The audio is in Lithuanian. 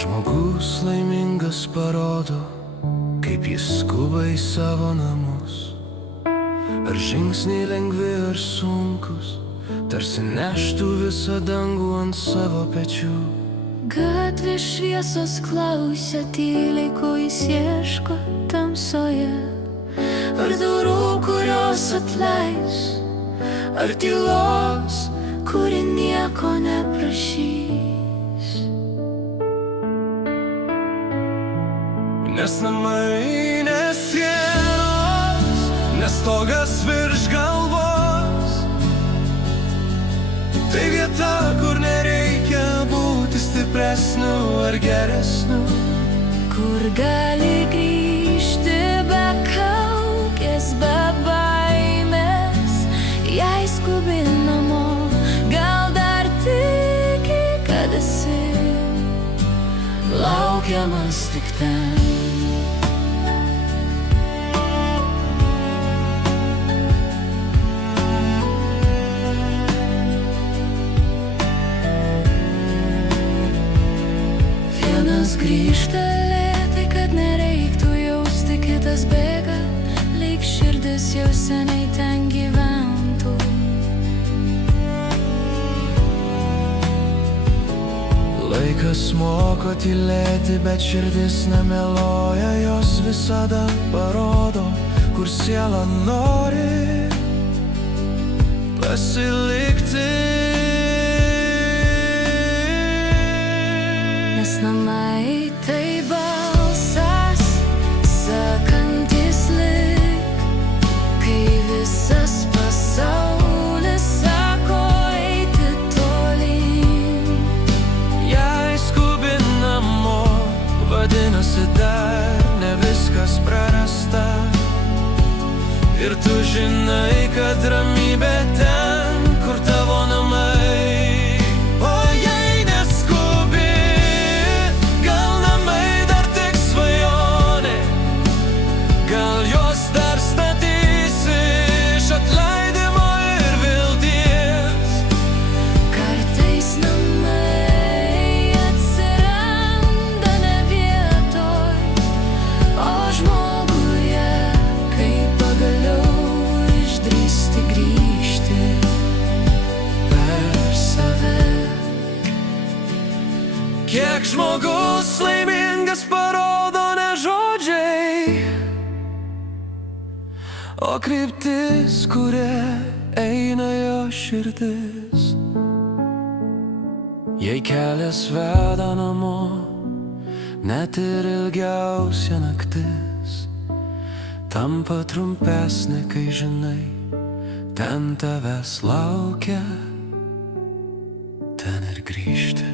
Žmogus laimingas parodo, kaip jis skuba į savo namus. Ar žingsniai lengvi ar sunkus, tarsi neštų visą dangų ant savo pečių. Gatvės šviesos klausia tyliai, ko jis ieško tamsoje. Ar durų, kurios atleis, ar tylos, kuri nieko neprašys. Nes namai, nes sienos, nes stogas virš galvos. Tai vieta, kur nereikia būti stipresniu ar geresniu. Kur gali grįžti be kaukės, be baimės, jei skubi namo. Gal dar tiki, kad esi laukiamas tik ten. Vienas grįžta lėtai, kad nereiktų jausti, kitas bėga, lyg širdis jau seniai ten gyventų. Laikas moko tylėti, bet širdis nemeluoja, jos visada parodo, kur siela nori pasilikti. Nes namai tai balsas, sakantis lyg, kai visas pasaulis sako eiti tolyn. Jei skubi namo, vadinasi dar ne viskas prarasta. Ir tu žinai, kad ramybė ten, kur tavo namai. O jei neskubi, gal namai dar tik svajonė, gal jos dar statysi iš atleidimo ir vilties. Kartais namai atsiranda ne vietoj, o žmoguje, kai pagaliau išdrįsti grįžti per save. Kiek žmogus laimingas parodo ne žodžiai, o kryptis, kuria eina jo širdis. Jei kelias veda namo, net ir ilgiausia naktis tampa trumpesnė, kai žinai, ten tavęs laukia, ten ir grįžti.